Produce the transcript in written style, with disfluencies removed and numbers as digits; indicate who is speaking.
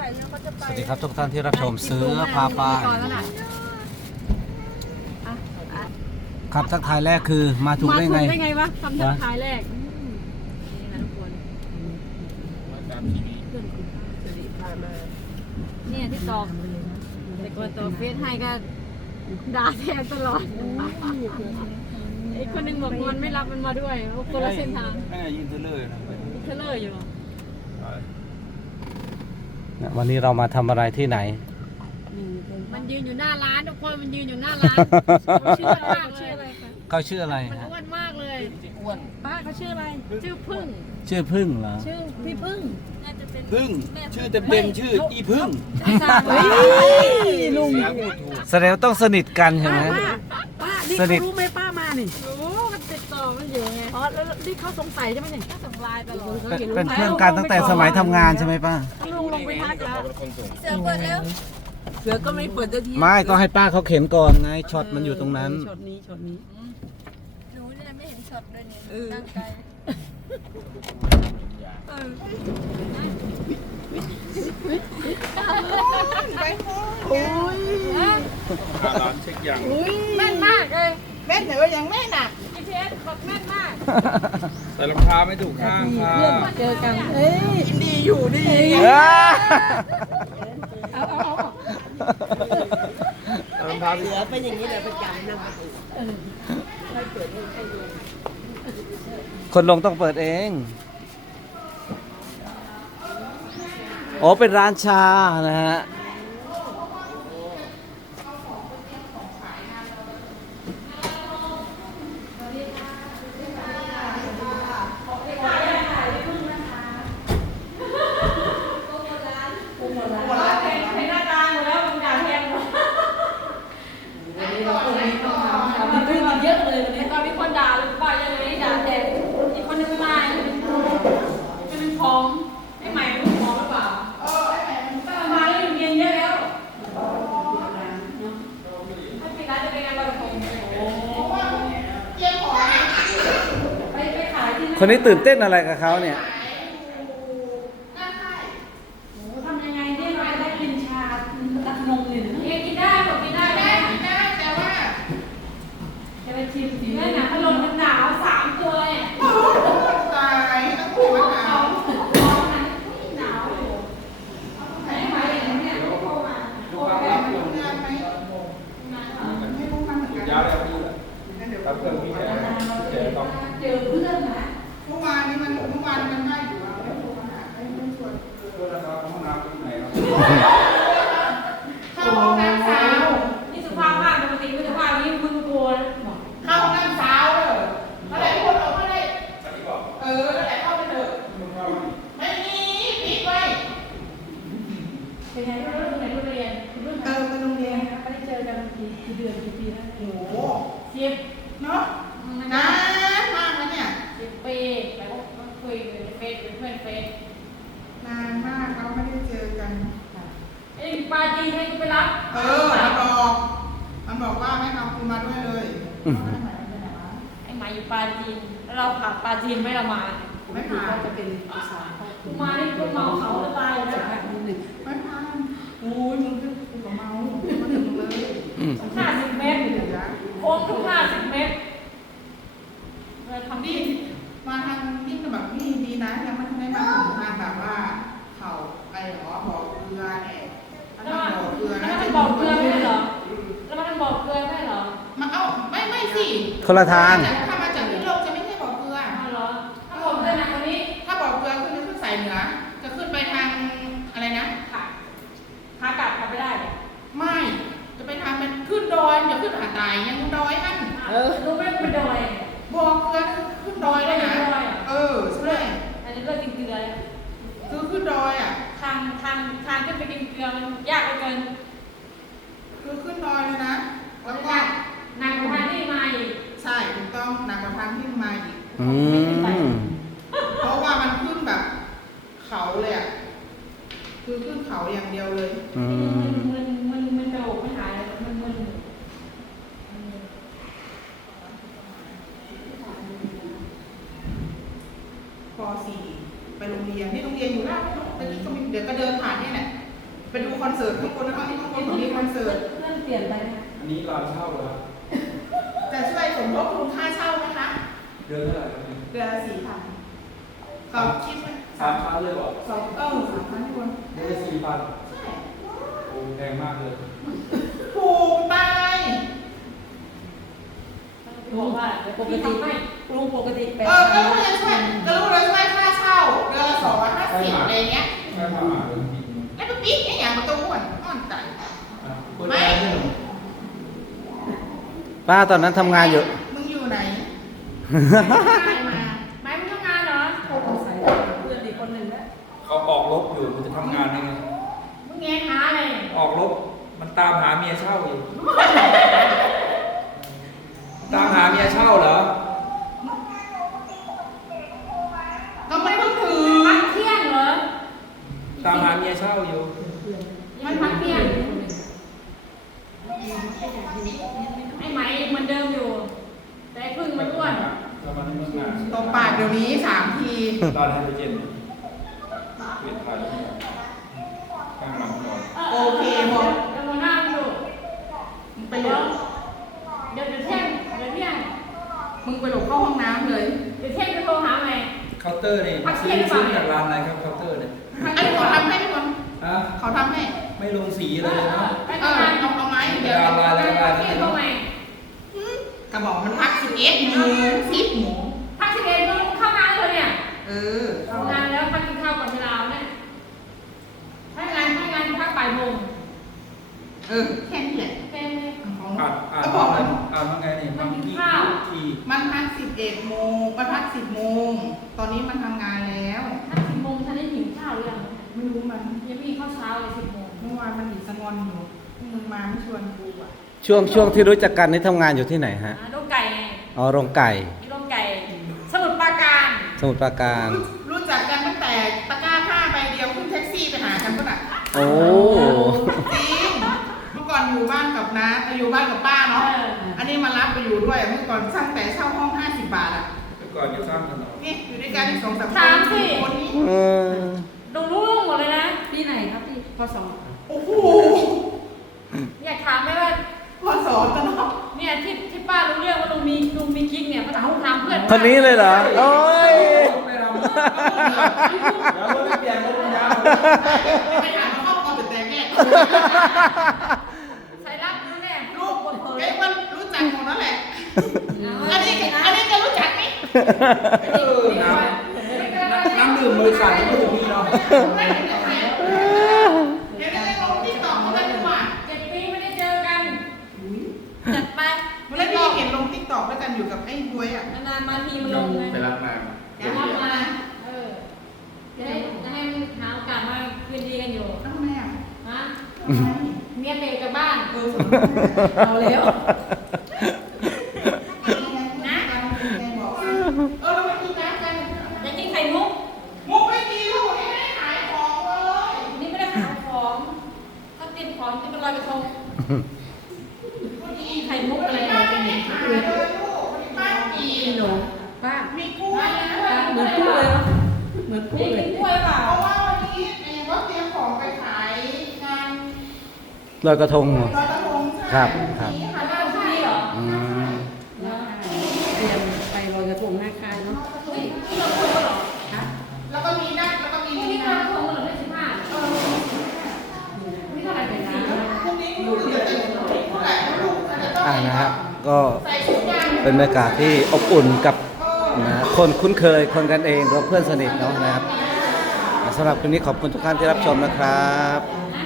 Speaker 1: สวัสดีครับทุกท่านที่รับชมเสือพาไปครับทักทายแรกคือมาถูกได้ไง
Speaker 2: วะคำทักทายแรกนี่นะทุกคนเพื่อนคุณป้าสิริพามาเนี่ยที่ตอบแต่ก่อนตอบเฟซให้ก็ด่าแทนตลอดไอ้คนหนึ่งบอกมันไม่รับมันมาด้วยคนละเส้นทาง
Speaker 3: ไม่ได้ยินเทเลอร์นะ
Speaker 2: เทเลอร์อยู่
Speaker 1: วันนี้เรามาทำอะไรที่ไหน
Speaker 2: มันยืนอยู่หน้าร้านทุกคนมันยืนอยู่หน้าร้านชื่อมากชื่ออะไรคะ
Speaker 1: เขาชื่ออะไร
Speaker 2: มัน
Speaker 1: ฮะ
Speaker 2: อ้วนมากเลยอ้วนป้าเขาชื่ออะไรชื่อพึ่ง
Speaker 1: ชื่อพึ่งเหรอ
Speaker 2: ชื่อพี่พึ่งน่าจะเป็น
Speaker 3: พึ่งชื่อเต็มๆชื่ออีพึ่ง
Speaker 2: ลุง
Speaker 1: แสดงว่าต้องสนิทกันใช่ไหม
Speaker 2: ป้านี่เขารู้ไหมป้ามานี่รู้มันติดต่อมันอยู่ไงอ๋อแล้วนี่เขาสงสัยใช่ไหมเนี่ยก็ส่งไลน์ตลอด
Speaker 1: เป็นเพื่อนกันตั้งแต่สมัยทำงานใช่ไหมป้า
Speaker 2: ลงไปทักแล้วเสือเปิดแล้วเสือก็ไม่เปิดที
Speaker 1: ไม่ก็ให้ป้าเขาเข็นก่อนไงช็อตมันอยู่ตรงนั้น
Speaker 2: ช็อตนี้ห
Speaker 4: นูเนี่ยไม่เห็นช็อตเลยเนี่ยตั้งใจ
Speaker 2: โอ้ย
Speaker 3: ร้านเช็คอย่าง
Speaker 2: แม่นมากเลย
Speaker 4: แม่นแต่ว่ายังแม่นอ่ะ
Speaker 2: พี่เพชรบอกแม่นมาก
Speaker 3: แต่รองเท้าไม่ถูกข้างค่ะ
Speaker 2: เจอกันเอ้ยดีอยู่ดี
Speaker 3: รองเท้า
Speaker 4: เหลือเป็นอย่างนี้เลยประจำนั่ง
Speaker 1: คนลงต้องเปิดเองโอ้เป็นร้านชานะฮะคนนี้ตื่นเต้นอะไรกับเขาเนี่ย
Speaker 2: ทำยังไงที่เราได้กินชาตักนมเนี่ยกินได้บอกกินได้แต่ว่าจะไปชิมสิแม่หนาพัดลมมันหนาว3 ตัวเลย
Speaker 4: ตายต้องคุยมาหนาว
Speaker 2: หนาวอยู่ไหนไหวอย่างเนี้ยโทรมา
Speaker 4: ทำงานไหมไม่รู้ทำเหมือนกัน
Speaker 3: ยาวเลยพี่ครับเพื่อนพี่แจ๋ต้อง
Speaker 2: เจอเพื่อนนะ
Speaker 4: เมื่อวานมันให้อยู่เราไม่โทรมาหาไม่ชวน
Speaker 3: เพื่อนนะครับห้องน้ำตรงไหนครับ
Speaker 4: เข้าห้องน้ำสาว
Speaker 2: นี่สุภาพมากปกติไม่สุภาพนี่มึงกลัว
Speaker 4: เข้าห้องน้ำสาวเลยเมื่อไหร่คนออกมาได้เมื่อไหร่เข้าไปเถอะไม่มีปิดไว้
Speaker 2: เป็นไงรุ่นไหนรุ่นเรียน
Speaker 4: เป็นโรงเรียน
Speaker 2: ไม่ได้เจอกันกี่เดือนกี่ปีแล้ว
Speaker 4: โอ้โห
Speaker 2: 10
Speaker 4: เนาะนานมากแล้วเนี่ย
Speaker 2: 10 ปีแล้วก็คุยในเฟซเป็นเพื่อนเฟซ
Speaker 4: นานมากเราไม่ได้เจอกัน
Speaker 2: ไอ้ปลาจีนให้กูไปรับ
Speaker 4: มันบอกว่าให้เอาคุณมาด้วยเลย
Speaker 2: ไอ้หมายอยู่ปลาจีนแล้วเราขับปลาจีนไม่ละมา
Speaker 4: ไม่ผ่าน
Speaker 2: จะเป็นภาษากูมานี่กูเมาเขาจะตายเลย
Speaker 4: ไม่ผ่านโอ้ยมึงก็เมามาถึงเลย
Speaker 2: 50 เมตรโค้งทุก50 เมตรเลยทำดี
Speaker 4: มาทางนี่ก็แบบนี่ดีนะยังไม่ได้มาถึงทางแบบว่าเขาไอ้หรอบอกเกลือเนี่ย
Speaker 2: แล้วมันบอกเกลือไม่ได้เหรอแล้วมันบอกเกลือได้เหรอ
Speaker 4: มาเอาไม่สิ
Speaker 1: คนละทาง
Speaker 4: ถ้ามาจากที่โลกจะไม่ใช่บอกเกลือ
Speaker 2: เหรอถ้าบอกเกลือนะคนนี้
Speaker 4: ถ้าบอกเกลือขึ้นสายเหนือจะขึ้นไปทางอะไรนะ
Speaker 2: ขากลับไม่ได้
Speaker 4: ไม่จะไปทางเป็นขึ้นดอยอย่าขึ้นหาดายยังดอยท่าน
Speaker 2: รู้ไหมเป็นดอย
Speaker 4: บอกเกลือขึ้นดอยได้นะใช่
Speaker 2: อันนี้เลือกกินเกลือ
Speaker 4: คือขึ้นดอยอ่ะ
Speaker 2: ทางขึ้นไปกินเกลือมันยากเหลือเกิน
Speaker 4: คือขึ้นดอยเลยนะแล้วก็
Speaker 2: นางกว่าทางที่มาอีก
Speaker 4: ใช่ถูกต้องนางกว่าทางที่มาอีกเพราะว่ามันขึ้นแบบเขาเลยอ่ะคือขึ้นเขาอย่างเดียวเลย
Speaker 2: มันกระโดดไม่หายมัน
Speaker 4: ป.4 ไปโรงเรียนนี่โรงเรียนอยู่แล้วตอนนี้ก็มีเดี๋ยวก็เดินผ่านนี่แหละคอนเสิร์ตทุกคนนะคะที่ทุกคนมีคอนเสิร์ต
Speaker 2: เพื่อนเปลี่ยนไปไหม
Speaker 3: อันนี้ร้านเช่าเหรอ
Speaker 4: จะช่วยสมทบทุนค่าเช่าไหมคะ
Speaker 3: เดือนเท่าไหร่ครับเนี่ย
Speaker 4: เดือนละ4,000ก็คิดไหม
Speaker 3: 3,000เลยเหรอ
Speaker 4: 3,000ทุกคน
Speaker 3: เดือนละ4,000
Speaker 4: ใช่
Speaker 3: โอ้แพงมากเลย
Speaker 4: ถูกตาย
Speaker 2: บอกว่าปกติลุงปกติเป็น
Speaker 4: ก็รู้จะช่วยค่าเช่าเดือนละ250อะไรเงี้ย
Speaker 3: ใช่ประมาณเลยจริง
Speaker 4: แล้วก็ปิ๊กไอ้อย่างมันตัวอ้วนอ่อนใจ
Speaker 3: ไม่
Speaker 1: ป้าตอนนั้นทำงานอยู่
Speaker 4: มึงอยู่ไหนมา
Speaker 2: ไม่ทำงานเหรอ
Speaker 5: ใส่เพื่อนอีกคนหนึ่งแล้ว
Speaker 3: เขาออกรบอยู่มันจะทำงานยังไง
Speaker 2: มึงแงหาเลย
Speaker 3: ออกรบมันตามหาเมียเช่าอยู่ ตามหาเมียเช่าเหรอ
Speaker 4: ก็ไม่เพิ่งถือ
Speaker 2: พักเที่ยงเหรอ
Speaker 3: ตามหาเมียเช่าอยู่
Speaker 2: มันพักเที่ยงไอ้ไหมเหมือนเดิมอยู่ แต่ไอ้พึ่งมันอ้วน
Speaker 3: แล้วมันเมื่องาน
Speaker 4: ตบปากเดี๋ยวนี้3 ที
Speaker 3: ตอนให้ไปเย็นเปลี่ยนถ่ายแล้วเนี่ยข้างหลังก่อน
Speaker 4: โอเคหมด
Speaker 2: เดี๋ยวมาหน้ามันดู
Speaker 4: มึงไปหลบ
Speaker 2: เดี๋ยวเที่ยงเดี๋ยวเที่ยง
Speaker 4: มึงไปหลบเข้าห้องน้ำเลย
Speaker 2: เดี๋ยวเที่ยงจะโทรหาใหม่
Speaker 3: เคาน์เตอร์นี่
Speaker 2: พักเที่
Speaker 3: ซื้
Speaker 2: ย
Speaker 3: อง
Speaker 2: หรือเปล่า
Speaker 3: จากร้านอะไรครับเคาน์เตอร์เนี่ย
Speaker 4: อันนี้เขาทำให้ทุกคน
Speaker 3: ฮะ
Speaker 4: เขาทำให้
Speaker 3: ไม่ลงสีเลยเนาะ
Speaker 2: ไป
Speaker 4: เอ
Speaker 2: ทำ
Speaker 4: อง
Speaker 2: าน
Speaker 4: เอาไม้อย่าง
Speaker 3: เว
Speaker 4: เดียว
Speaker 3: ลาลายแล้วลาย
Speaker 2: เที่ยง
Speaker 3: แล้ว
Speaker 2: โทรใหม่
Speaker 4: กระบอกมันพัก11 โมง10 โมง
Speaker 2: พัก11โมงเข้างานเลยเนี่ย
Speaker 4: เออ
Speaker 2: ทำงานแล้วพักกินข้าวก่อนเวลาเนี่ยให้งานพักบ่ายโมง
Speaker 4: แค่นี้แหละ
Speaker 2: เต็มเลย
Speaker 4: ของ
Speaker 3: อ่าน
Speaker 4: กระบอก
Speaker 3: ว่า
Speaker 4: มัน
Speaker 3: อ่านว่าไงนี่
Speaker 2: มันกิน
Speaker 3: ที่
Speaker 2: ข้าว
Speaker 3: ที่
Speaker 4: มันพัก11 โมงมันพัก10 โมง ตอนนี้มันทำงานแล้ว
Speaker 2: ถ้า10 โมงฉันได้หิวข้าวหรือยัง
Speaker 4: ไม่รู้มัน
Speaker 2: ยังมีข้าวเช้าเลย10 โมง
Speaker 4: เมื่อวานมันอีกสงอนอยู่มึงมาไม่ชวนกูอ่ะ
Speaker 1: ช่วงที่รู้จักกันนี่ทำงานอยู่ที่ไหนฮะ
Speaker 2: โรงไก่ไง
Speaker 1: อ๋อโรงไก่
Speaker 2: โรงไก่ สมุทรปราการ
Speaker 1: สมุทรปราการ
Speaker 4: รู้จักกันตั้งแต่ตะกร้าผ้าใบเดียวขึ้นแท็กซี่ไปหากันปะน่ะ
Speaker 1: โอ้
Speaker 4: จริงเมื่อก่อนอยู่บ้านกับน้าอยู่บ้านกับป้าเนาะ อันนี้มารับไปอยู่ด้วย เมื่อก่อนสร้างแต่เช่าห้อง50 บาทอ่ะ
Speaker 3: เมื่อก่อนจะสร้างถนน
Speaker 4: นี่อยู่ด้วยกันอีก2-3 คน
Speaker 2: ถามสิ
Speaker 4: คนนี้
Speaker 1: เออ
Speaker 2: ดูรู้เรื่องหมดเลยนะ
Speaker 5: ปีไหนครับพี่พศ
Speaker 4: โอ้โห
Speaker 2: อยากถามไหมว่า
Speaker 4: พอสอนกันเนาะ
Speaker 2: เนี่ยที่ป้ารู้เรื่องว่าลุงมีกิ๊กเนี่ยเขาถามเพื่อน
Speaker 1: คนนี้เลยเหรอ โอ้ย
Speaker 3: ไม่ทำแล้วไม่เปลี่ยนรถยาว
Speaker 4: ไปถามครอบครัวแต่แม่
Speaker 2: ใส่รับนะแม่
Speaker 4: ลูกเอ้วันรู้จักหมดนั่นแหละ อันนี้จะรู้จักไหม
Speaker 3: น้ำดื่มบริษัทไม่ถูกพี่เนาะ
Speaker 4: ไม่เห็นจะไหนเดี๋ยวได้ลงที่ต่อกันดีกว่า
Speaker 2: 7 ปีไม่ได้เจอกันจัดไป
Speaker 4: เมื่อกี้เห็นลงติ๊กต็อกด้วยกันอยู่กับไอ้บวยอ่ะ
Speaker 2: นานๆมาทีมันลงเลย
Speaker 3: ไปรับมา
Speaker 2: อย่ารับมาจะให้มันหาโอกาสมาคืนดีกันอยู่
Speaker 4: ทำไมอ่ะ
Speaker 2: ฮะเมียเตะจากบ้าน
Speaker 5: เอาแล้ว
Speaker 2: นะ
Speaker 4: เราไปกินน้ำกัน
Speaker 2: จะกินไข่มุก
Speaker 4: มุกไม่กินลูกนี่ไม่ได้ขายของเลย
Speaker 2: นี่ไม่ได้ขายของก็เตรียมของจะเป็นลอยกระทงไข่มุกอะไรอะไรกันเนี่ย
Speaker 4: ขายเลยลูกป้ากิ
Speaker 5: พี่
Speaker 4: น
Speaker 5: หนูป้า
Speaker 4: มีกล้วยนะ
Speaker 5: เหมือนพูดเลยเนาะเหมือนพูด
Speaker 2: นี่
Speaker 5: เล
Speaker 2: กิ
Speaker 5: ย
Speaker 2: นกล้วยเปล่า
Speaker 4: เพราะว่าวันนี้ว่าเตรียมของไปขายงาน
Speaker 1: ลอยกระทง
Speaker 4: ลอยกระทง
Speaker 1: ครับครับ
Speaker 4: นี่
Speaker 2: หา
Speaker 4: ค่ะ
Speaker 2: บ้านที่นี่เหรอ
Speaker 1: อืม
Speaker 5: เตรียมไปลอยกระทงหน้าค่ายเนาะ
Speaker 2: เฮ้ยที่เราคุยกันเหรอ
Speaker 5: ฮะ
Speaker 4: แล้วก็มีนัดแล้วก็มี
Speaker 2: พรุ่งนี้เราคงเหลือได้15นี่เท่าไหร่เป็น4
Speaker 4: พรุ่งนี้ลูกจะเต็มเท่าไหร่ลูกจะต้อง
Speaker 1: นะฮะก็
Speaker 4: ใส่ชุดยาง
Speaker 1: เป็นบรรยากาศที่อบอุ่นกับนะคนคุ้นเคยคนกันเองหรือว่าเพื่อนสนิทเนาะนะครับสำหรับคลิปนี้ขอบคุณทุกท่านที่รับชมนะครับ